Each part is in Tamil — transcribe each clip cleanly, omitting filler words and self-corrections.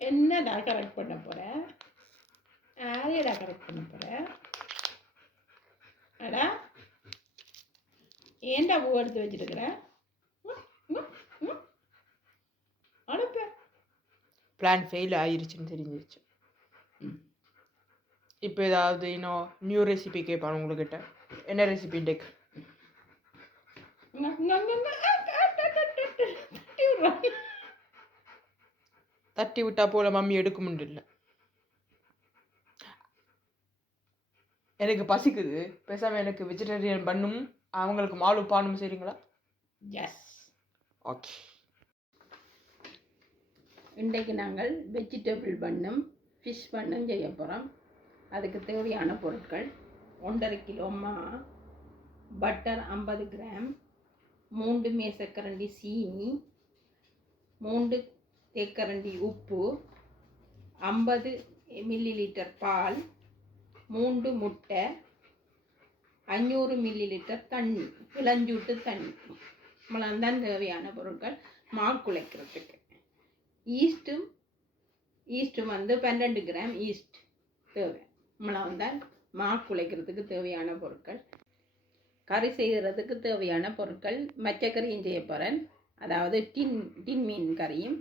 என்னடா கரெக்ட் பண்ண போற? யாரையடா கரெக்ட் பண்ண போற? அடா ஏன்டா பூ எடுத்து வச்சிருக்கிற? அனுப்ப பிளான் ஃபெயில் ஆயிருச்சுன்னு தெரிஞ்சிருச்சு. இப்போ ஏதாவது இன்னும் நியூ ரெசிபி கேட்பான் உங்ககிட்ட. என்ன ரெசிபி டேக்? தட்டி விட்டா போல மம்மி எடுக்க முடியல. எனக்கு பசிக்குது, பேசாம எனக்கு வெஜிடேரியன் பண்ணும் அவங்களுக்கு மாலு பானும் சரிங்களா? எஸ். ஓகே. இன்றைக்கு நாங்கள் வெஜிடபிள் பண்ணும் ஃபிஷ் பண்ணும் செய்ய போகிறோம். அதுக்கு தேவையான பொருட்கள் 1.5 கிலோ பட்டர் 50 கிராம், 3 மேசக்கரண்டி சீனி, 3 தேக்கரண்டி உப்பு, 50 மில்லிலிட்டர் பால், 3 முட்டை, 500 மில்லிலிட்டர் தண்ணி, இளஞ்சூட்டு தண்ணி. இவ்வளோதான் தேவையான பொருட்கள் மாக்குழைக்கிறதுக்கு. ஈஸ்ட்டு வந்து 12 கிராம் ஈஸ்ட் தேவை. இவ்வளவுதான் மாக்குழைக்கிறதுக்கு தேவையான பொருட்கள். கறி செய்கிறதுக்கு தேவையான பொருட்கள் மச்சக்கறியும் செய்ய போகிறேன். அதாவது டின் மீன் கறியும்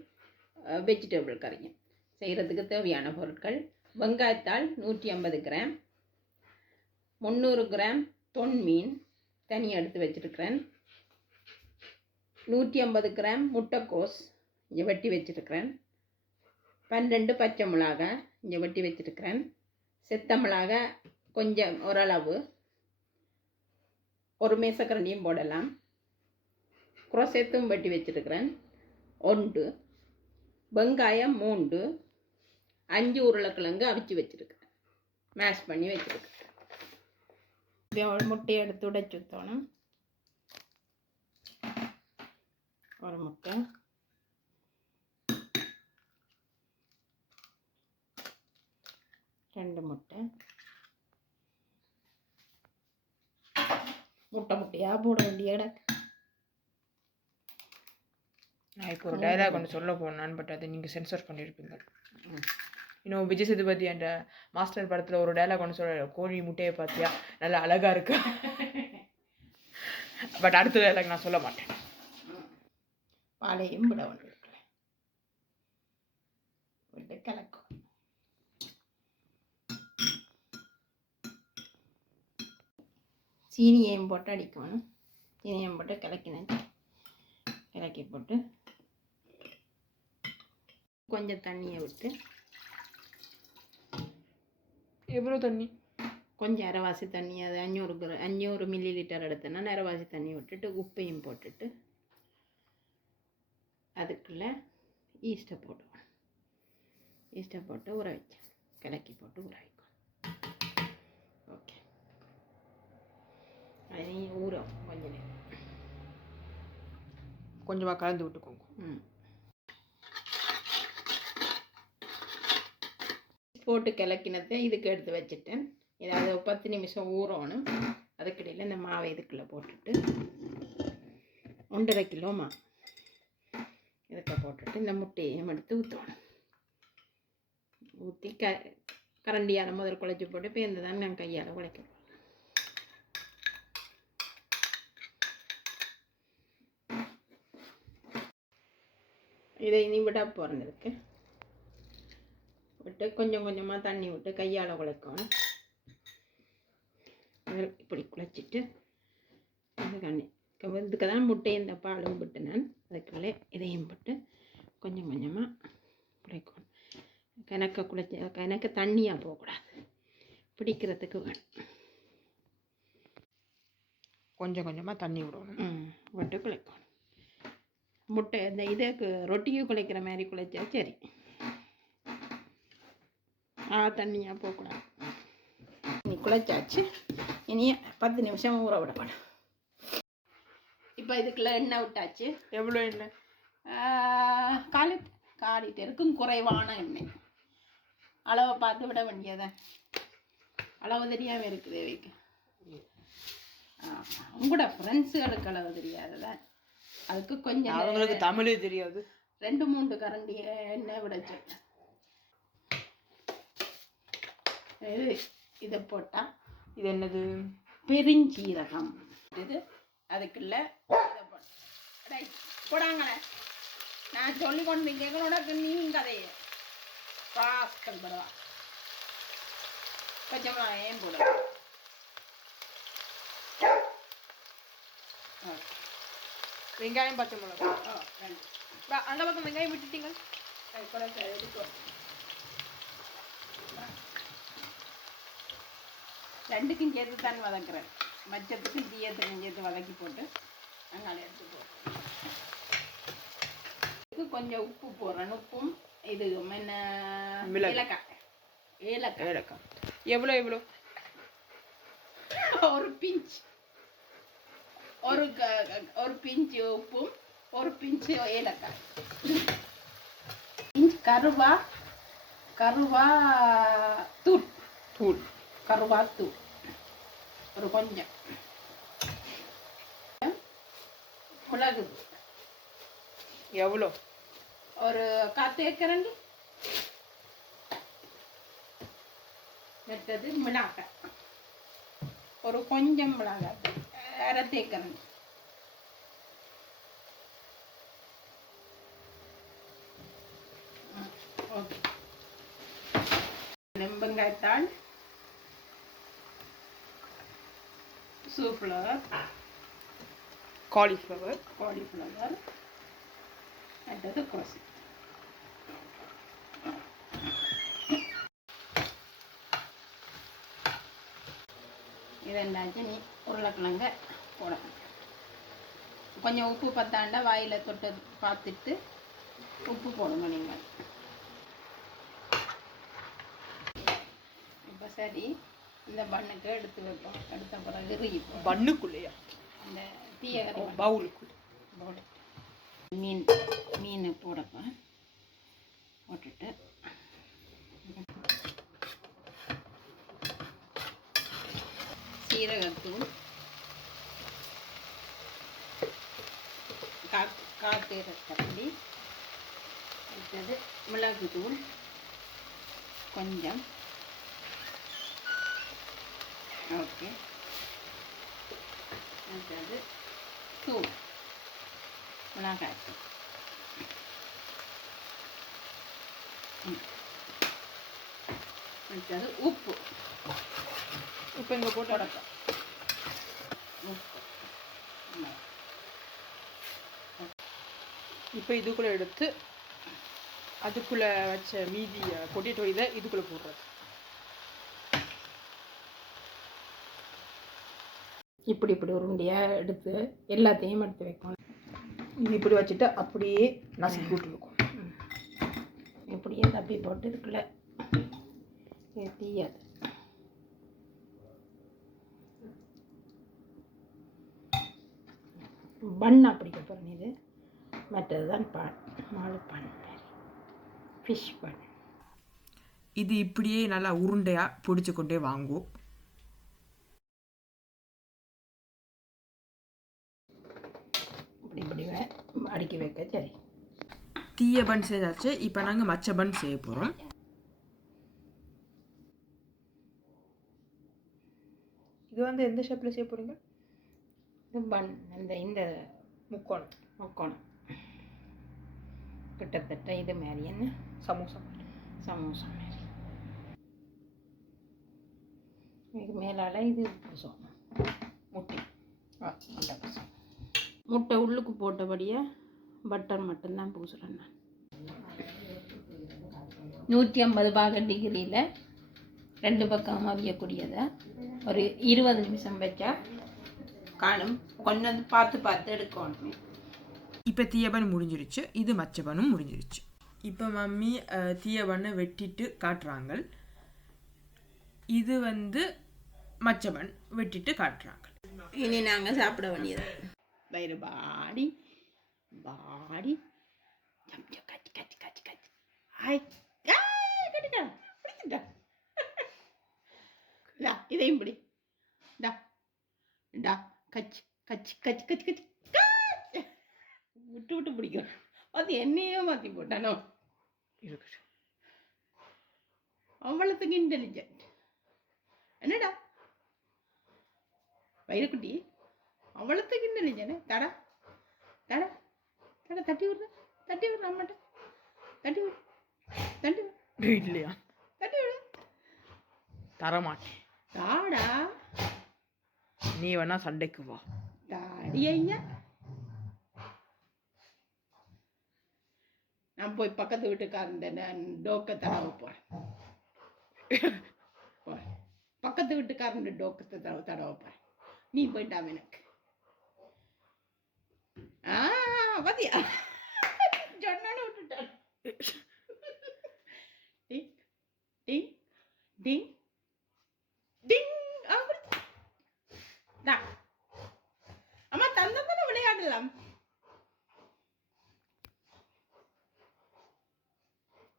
வெஜிடபிள் கறியும் செய்கிறதுக்கு தேவையான பொருட்கள்: வெங்காயத்தாள் 150 கிராம், 300 கிராம் தொன் மீன் தனியாக எடுத்து வச்சுருக்கிறேன், 150 கிராம் முட்டைக்கோஸ் இங்கே வெட்டி வச்சுருக்கிறேன், 12 பச்சை மிளகாய் இங்கே வெட்டி வச்சுருக்கிறேன், செத்த மிளகாய் கொஞ்சம் ஓரளவு, ஒரு மேசக்கரண்டியும் போடலாம், குரோசெத்தும் வெட்டி வச்சுருக்கிறேன் 1, வெங்காயம் 3, 5 உருளைக்கிழங்கு அவிச்சு வச்சுருக்கிறேன், மேஷ் பண்ணி வச்சுருக்கிறேன். ஒரு முட்டையை எடுத்து உடைச்சு ஊற்றணும். ஒரு முட்டை, ரெண்டு முட்டை, முட்டையாக போட வேண்டிய இடம். நான் இப்போ ஒரு டைலாக் ஒன்று சொல்ல போனான்னு, பட் அதை நீங்கள் சென்சர் பண்ணியிருப்பீங்க. இன்னும் விஜய் சேதுபதி என்ற மாஸ்டர் படத்தில் ஒரு டைலாக் ஒன்று சொல்ல, கோழி முட்டையை பார்த்தியா நல்லா அழகாக இருக்கு. பட் அடுத்த டைலாக் நான் சொல்ல மாட்டேன். பாலையும் விட ஒன்று இருக்கல விட்டு கலக்கும். சீனியையும் போட்டு அடிக்கணும். சீனியையும் போட்டு கிளக்கி போட்டு கொஞ்சம் தண்ணியை விட்டு. எவ்வளோ தண்ணி? கொஞ்சம் அரைவாசி தண்ணி. அது 500 மில்லிலிட்டர் எடுத்தேன்னா அரைவாசி தண்ணி விட்டுட்டு உப்பையும் போட்டுட்டு அதுக்குள்ளே ஈஸ்ட்டை போடுவேன். ஈஸ்ட்டை போட்டு ஊற வச்சேன். கிளக்கி போட்டு ஊற வைக்கும். ஓகே, அது ஊறும் கொஞ்சம் நேரம். கொஞ்சமாக கலந்து விட்டுக்கோங்க. போட்டு கிளக்கினதை இதுக்கு எடுத்து வச்சுட்டேன். ஏதாவது 10 நிமிஷம் ஊறணும். அதுக்கிடையில் இந்த மாவை இதுக்குள்ளே போட்டுட்டு 1.5 கிலோ இதுக்கு போட்டுட்டு இந்த முட்டையையும் எடுத்து ஊற்றணும். ஊற்றி கரண்டியால் முதல் குழைச்சி போட்டு பேர்ந்து தான் நான் கையால் குழைக்கிறேன். இதை இனி விட போகிறதுக்கு விட்டு கொஞ்சம் கொஞ்சமாக தண்ணி விட்டு கையால் குழைக்கணும். இப்படி குழைச்சிட்டு இதுக்கு தான் முட்டையை இந்த பாலும் விட்டு நான் அதுக்குள்ளே இதையும் போட்டு கொஞ்சம் கொஞ்சமாக குழைக்கணும். கணக்க தண்ணியாக போகக்கூடாது, பிடிக்கிறதுக்கு வேணும். கொஞ்சம் கொஞ்சமாக தண்ணி விடணும். விட்டு குழைக்கணும். முட்டை இந்த இதுக்கு ரொட்டிக்கு குழைக்கிற மாதிரி குழைச்சா சரி. தண்ணியாக போகக்கூடாது. இனி குழைச்சாச்சு. இனி 10 நிமிஷம் ஊற விடப்படும். இப்போ இதுக்குள்ள எண்ணெய் விட்டாச்சு. எவ்வளோ எண்ணெய்? 4 லிட்டருக்கும் குறைவான எண்ணெய். அளவை பார்த்து விட வேண்டியதான். அளவு தெரியாமல் இருக்குது வைக்க. உங்களோட ஃப்ரெண்ட்ஸுகளுக்கு அளவு தெரியாதுதான். அதுக்கு கொஞ்சம் அவங்களுக்கு தமிழே தெரியாது. 2-3 கரண்டி எண்ணெய் விட சொல்ல. இதை போட்டால் இது என்னது? பெருஞ்சீரகம். இது அதுக்குள்ள இதை போடாங்களே. நான் சொல்லி கொண்டு கேட்கணும்னா நீ கதையை பாஸ்கல் பரவா கொஞ்சம் ஏன் போட. வெங்காயம் பச்சை மிளகா. அந்த பக்கம் வெங்காயம் விட்டுட்டீங்க. ரெண்டுக்கும் சேர்த்து தான் வதக்குறேன். மச்சத்துக்கும் ஜீயத்துக்கும் சேர்த்து வதக்கி போட்டு வெங்காயம் எடுத்து போடுறேன். கொஞ்சம் உப்பு போடுறேன். உப்பும் இது என்ன ஏலக்காய். ஏலக்காய் எவ்வளோ எவ்வளோ? ஒரு பிஞ்ச், ஒரு பிஞ்சு உப்பும் ஒரு பிஞ்சு ஏலக்காய். பிஞ்ச் கருவா தூள் கருவாத்தூள் ஒரு கொஞ்சம். மிளகு எவ்வளோ? ஒரு 1/4 தேக்கரண்டி. மற்றது மிளகாய் ஒரு கொஞ்சம் மிளகாய் 1/2 தேக்கரண்டி. ஓகே. வெங்காயத்தாள், சூஃப்ளவர், காலிஃப்ளவர், அடுத்தது கோசி. இதெல்லாம் நீ உருளைக்கிழங்க போடணும். கொஞ்சம் உப்பு பத்தாண்டா வாயில் தொட்டு பார்த்துட்டு உப்பு போடணும் நீங்கள். இப்போ சரி, இந்த பண்ணுக்கு எடுத்து வைப்போம். எடுத்த பிறகு இறுகிப்போம். பண்ணுக்குள்ளையா? அந்த தீயகரை பவுலுக்குள்ள போட மீன் போடப்போம். போட்டுட்டு சீரகத்தூள், காட்டேரத்தப்படி, அடுத்தது மிளகுத்தூள் கொஞ்சம். ஓகே. அடுத்தது தூள், மிளகாய்த்தூள். அடுத்தது உப்பு. இப்போ இங்கே போட்டு உப்பு. இப்போ இதுக்குள்ளே எடுத்து அதுக்குள்ளே வச்ச மீதி பொட்டேட்டோ இதை இதுக்குள்ளே போடுறது. இப்படி உருண்டையாக எடுத்து எல்லாத்தையும் எடுத்து வைக்கணும். இது இப்படி வச்சுட்டு அப்படியே நசுக்கி விட்டுருக்கோம். இப்படியே தப்பி போட்டு இதுக்குள்ளே தீயாது. பன் அப்படிக்க போகிறேன். இது மற்றது தான் பான், மாவு பான், ஃபிஷ் பான். இது இப்படியே நல்லா உருண்டையாக பிடிச்சி கொண்டே வாங்குவோம். இப்படி அடுக்கி வைக்க. சரி, தீய பன் செய்தாச்சு. இப்போ நாங்கள் மச்ச பன் செய்ய போகிறோம். இது வந்து எந்த ஷேப்பில் செய்ய போகிறீங்க? இது பன் இந்த முக்கோணம் கிட்டத்தட்ட இது மாதிரி. என்ன சமோசா மாதிரி. இதுக்கு மேலால் இது பூசம். முட்டை பூசம். முட்டை உள்ளுக்கு போட்டபடியே பட்டர் மட்டும்தான் பூசுகிறேன் நான். 150 டிகிரியில் 2 பக்கம் அவியக்கூடியதை ஒரு 20 நிமிஷம் வச்சா காணும். கொஞ்சம் பார்த்து எடுக்கணும். இப்போ தீயபன் முடிஞ்சிருச்சு. இது மச்சபனும் முடிஞ்சிருச்சு. இப்போ மம்மி தீயபண்ணை வெட்டிட்டு காட்டுறாங்க. இது வந்து மச்சபன் வெட்டிட்டு காட்டுறாங்க. இனி நாங்கள் சாப்பிட வேண்டியது. வயிறு பாடி கச்சி பிடிச்சிட்டா. இதையும் பிடி. கச்சி விட்டு பிடிக்கும். அது என்னையே மாற்றி போட்டானோ. அவ்வளோத்துக்கு இன்டெலிஜென்ட். என்னடா வயிறுக்குட்டி அவ்வளோத்துக்கு என்ன நினைச்சேனே தடா தடா தடா தட்டி விடுற அம்மாட்ட தட்டி விடு தட்டி விடு இல்லையா தட்டி விடு தரமாட்டேன். தாடா நீ வேணா சண்டைக்கு வா. தாடி ஐயா நான் போய் பக்கத்து வீட்டுக்காரன் டோக்கை தடவை போகிறேன். பக்கத்து வீட்டுக்காரன் டோக்கத்தை தடவை போகிறேன். நீ போயிட்டாம எனக்கு பாத்தியா சொன்னு விட்டுட்டான். டிங் டிங் டிங் டிங் அம்மா தந்தனை விளையாடலாம்.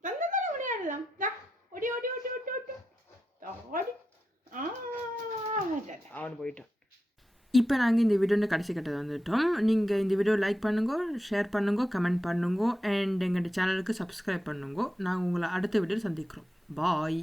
தந்தனை விளையாடலாம். ஓடி ஓடி ஓடி ஓடி ஓடி ஓடி அவன் போயிட்டான். இப்போ நாங்கள் இந்த வீடியோட கடைசி கட்டத்தை வந்துட்டோம். நீங்கள் இந்த வீடியோ லைக் பண்ணுங்க, ஷேர் பண்ணுங்க, கமெண்ட் பண்ணுங்க, அண்ட் எங்கள் சேனலுக்கு சப்ஸ்கிரைப் பண்ணுங்க. நாங்கள் உங்களை அடுத்த வீடியோவில் சந்திக்கிறோம். பாய்.